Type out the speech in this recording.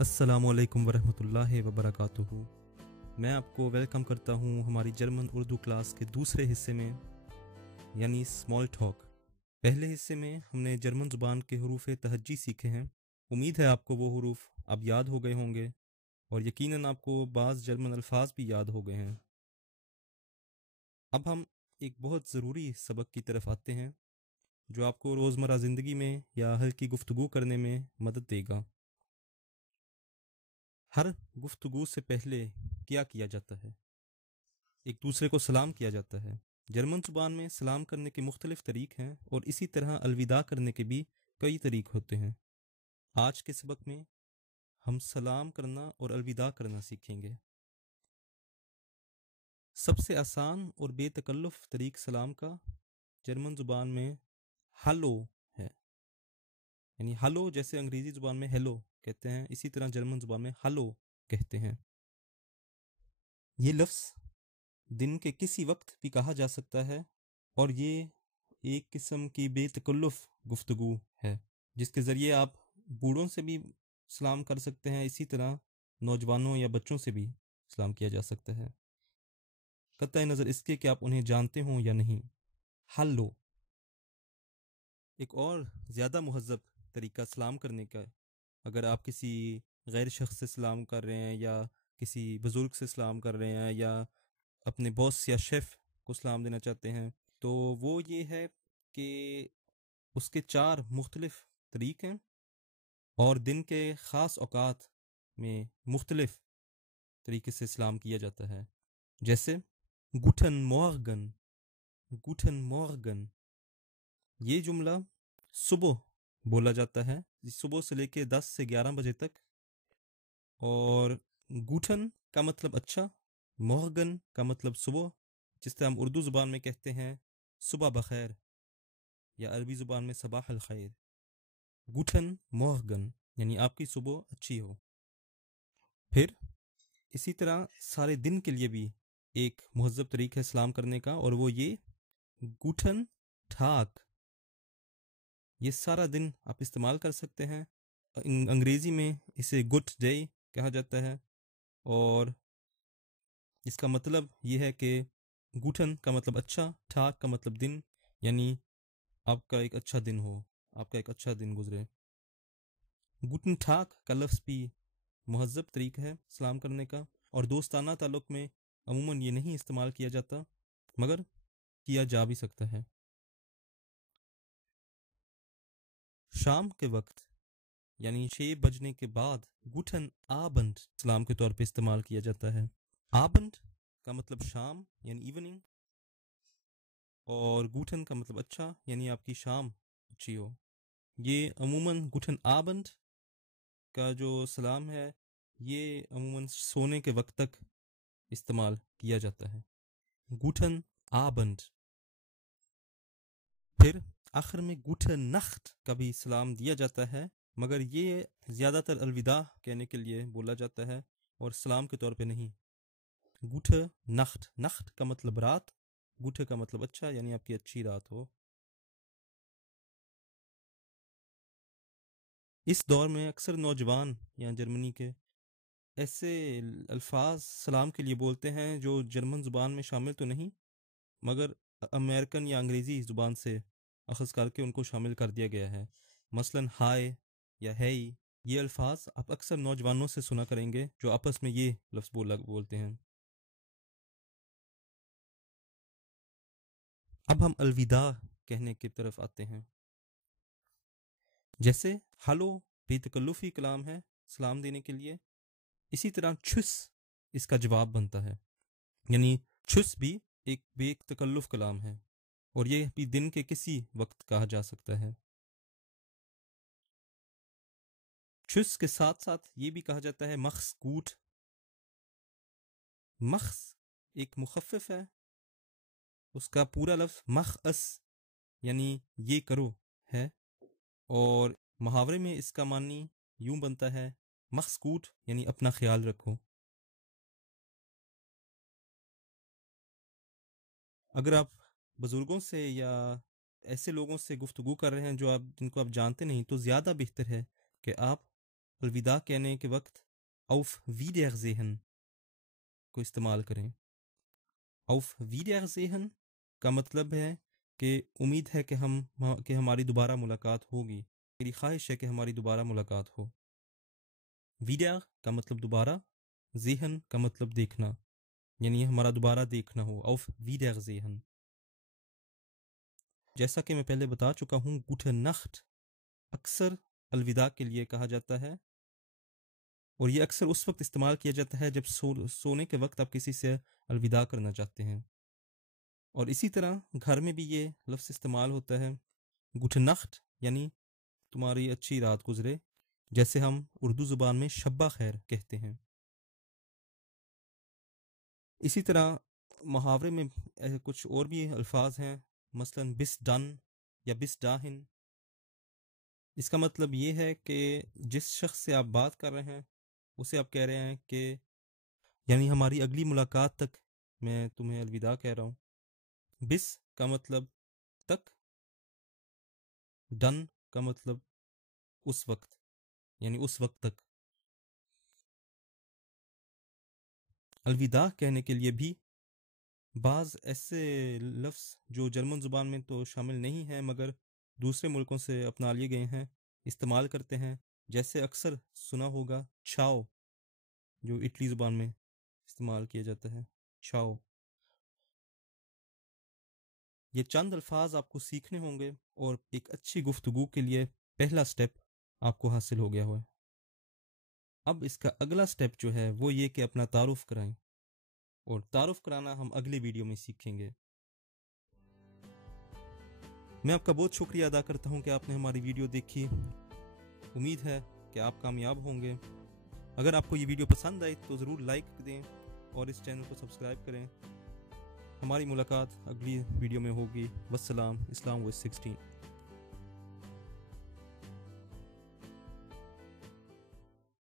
السلام علیکم ورحمۃ اللہ وبرکاتہ۔ میں آپ کو ویلکم کرتا ہوں ہماری جرمن اردو کلاس کے دوسرے حصے میں، یعنی اسمال ٹاک۔ پہلے حصے میں ہم نے جرمن زبان کے حروف تہجی سیکھے ہیں۔ امید ہے آپ کو وہ حروف اب یاد ہو گئے ہوں گے، اور یقیناً آپ کو بعض جرمن الفاظ بھی یاد ہو گئے ہیں۔ اب ہم ایک بہت ضروری سبق کی طرف آتے ہیں جو آپ کو روزمرہ زندگی میں یا ہلکی گفتگو کرنے میں مدد دے گا۔ ہر گفتگو سے پہلے کیا کیا جاتا ہے؟ ایک دوسرے کو سلام کیا جاتا ہے۔ جرمن زبان میں سلام کرنے کے مختلف طریق ہیں، اور اسی طرح الوداع کرنے کے بھی کئی طریق ہوتے ہیں۔ آج کے سبق میں ہم سلام کرنا اور الوداع کرنا سیکھیں گے۔ سب سے آسان اور بے تکلف طریق سلام کا جرمن زبان میں ہلو ہے، یعنی ہلو جیسے انگریزی زبان میں ہیلو کہتے ہیں، اسی طرح جرمن زبان میں ہلو کہتے ہیں۔ یہ لفظ دن کے کسی وقت بھی کہا جا سکتا ہے، اور یہ ایک قسم کی بے تکلف گفتگو ہے جس کے ذریعے آپ بوڑھوں سے بھی سلام کر سکتے ہیں، اسی طرح نوجوانوں یا بچوں سے بھی سلام کیا جا سکتا ہے، قطع نظر اس کے کہ آپ انہیں جانتے ہوں یا نہیں۔ ہلو ایک اور زیادہ مہذب طریقہ سلام کرنے کا، اگر آپ کسی غیر شخص سے سلام کر رہے ہیں، یا کسی بزرگ سے سلام کر رہے ہیں، یا اپنے باس یا شیف کو سلام دینا چاہتے ہیں، تو وہ یہ ہے کہ اس کے 4 مختلف طریق ہیں، اور دن کے خاص اوقات میں مختلف طریقے سے سلام کیا جاتا ہے، جیسے گوٹن مورگن۔ گوٹن مورگن یہ جملہ صبح بولا جاتا ہے، صبح سے لے کے 10 سے 11 بجے تک، اور گوٹن کا مطلب اچھا، مورگن کا مطلب صبح، جس طرح ہم اردو زبان میں کہتے ہیں صبح بخیر، یا عربی زبان میں صباح الخیر۔ گوٹن مورگن یعنی آپ کی صبح اچھی ہو۔ پھر اسی طرح سارے دن کے لیے بھی ایک مہذب طریقہ ہے سلام کرنے کا، اور وہ یہ گوٹن ٹھاک۔ یہ سارا دن آپ استعمال کر سکتے ہیں۔ انگریزی میں اسے گڈ ڈے کہا جاتا ہے، اور اس کا مطلب یہ ہے کہ گوٹن کا مطلب اچھا، ٹھاک کا مطلب دن، یعنی آپ کا ایک اچھا دن ہو، آپ کا ایک اچھا دن گزرے۔ گوٹن ٹھاک کا لفظ بھی مہذب طریقہ ہے سلام کرنے کا، اور دوستانہ تعلق میں عموماً یہ نہیں استعمال کیا جاتا، مگر کیا جا بھی سکتا ہے۔ شام کے وقت یعنی 6 بجنے کے بعد گوٹن آبند سلام کے طور پہ استعمال کیا جاتا ہے۔ آبند کا مطلب شام یعنی ایوننگ، اور گوٹن کا مطلب اچھا یعنی آپ کی شام اچھی ہو۔ یہ عموماً گوٹن آبند کا جو سلام ہے یہ عموماً سونے کے وقت تک استعمال کیا جاتا ہے۔ گوٹن آبند۔ پھر آخر میں گوٹن نخت کا بھی سلام دیا جاتا ہے، مگر یہ زیادہ تر الوداع کہنے کے لیے بولا جاتا ہے، اور سلام کے طور پہ نہیں۔ گوٹھ نخت، نخت کا مطلب رات، گوٹھ کا مطلب اچھا یعنی آپ کی اچھی رات ہو۔ اس دور میں اکثر نوجوان یا جرمنی کے ایسے الفاظ سلام کے لیے بولتے ہیں جو جرمن زبان میں شامل تو نہیں، مگر امریکن یا انگریزی زبان سے اخذ کر کے ان کو شامل کر دیا گیا ہے۔ مثلاً ہائے یا ہیئی، یہ الفاظ آپ اکثر نوجوانوں سے سنا کریں گے جو آپس میں یہ لفظ بولتے ہیں۔ اب ہم الوداع کہنے کی طرف آتے ہیں۔ جیسے ہلو بے تکلفی کلام ہے سلام دینے کے لیے، اسی طرح چھس اس کا جواب بنتا ہے، یعنی چھس بھی ایک بے تکلف کلام ہے، اور یہ بھی دن کے کسی وقت کہا جا سکتا ہے۔ چھس کے ساتھ ساتھ یہ بھی کہا جاتا ہے مخس گوٹ۔ مخس ایک مخفف ہے، اس کا پورا لفظ مخ اس یعنی یہ کرو ہے، اور محاورے میں اس کا معنی یوں بنتا ہے مخسکوٹ یعنی اپنا خیال رکھو۔ اگر آپ بزرگوں سے یا ایسے لوگوں سے گفتگو کر رہے ہیں جو جن کو آپ جانتے نہیں، تو زیادہ بہتر ہے کہ آپ الوداع کہنے کے وقت auf Wiedersehen کو استعمال کریں. auf Wiedersehen کا مطلب ہے کہ امید ہے کہ ہماری دوبارہ ملاقات ہوگی، میری خواہش ہے کہ ہماری دوبارہ ملاقات ہو. wieder کا مطلب دوبارہ، ذہن کا مطلب دیکھنا، یعنی ہمارا دوبارہ دیکھنا ہو. auf Wiedersehen. جیسا کہ میں پہلے بتا چکا ہوں gute Nacht اکثر الوداع کے لیے کہا جاتا ہے، اور یہ اکثر اس وقت استعمال کیا جاتا ہے جب سونے کے وقت آپ کسی سے الوداع کرنا چاہتے ہیں. اور اسی طرح گھر میں بھی یہ لفظ استعمال ہوتا ہے gute Nacht، یعنی تمہاری اچھی رات گزرے، جیسے ہم اردو زبان میں شبہ خیر کہتے ہیں. اسی طرح محاورے میں کچھ اور بھی الفاظ ہیں، مثلا bis dann یا bis dahin. اس کا مطلب یہ ہے کہ جس شخص سے آپ بات کر رہے ہیں اسے آپ کہہ رہے ہیں کہ یعنی ہماری اگلی ملاقات تک میں تمہیں الوداع کہہ رہا ہوں. bis کا مطلب تک، done کا مطلب اس وقت، یعنی اس وقت تک. الوداع کہنے کے لیے بھی بعض ایسے لفظ جو جرمن زبان میں تو شامل نہیں ہیں مگر دوسرے ملکوں سے اپنا لیے گئے ہیں استعمال کرتے ہیں. جیسے اکثر سنا ہوگا چھاؤ، جو اٹلی زبان میں استعمال کیا جاتا ہے، چھاؤ. یہ چند الفاظ آپ کو سیکھنے ہوں گے اور ایک اچھی گفتگو کے لیے پہلا سٹیپ آپ کو حاصل ہو گیا ہوا ہے. اب اس کا اگلا سٹیپ جو ہے وہ یہ کہ اپنا تعارف کرائیں، اور تعارف کرانا ہم اگلی ویڈیو میں سیکھیں گے. میں آپ کا بہت شکریہ ادا کرتا ہوں کہ آپ نے ہماری ویڈیو دیکھی. امید ہے کہ آپ کامیاب ہوں گے. اگر آپ کو یہ ویڈیو پسند آئی تو ضرور لائک دیں اور اس چینل کو سبسکرائب کریں. ہماری ملاقات اگلی ویڈیو میں ہوگی. والسلام. اسلام with 16.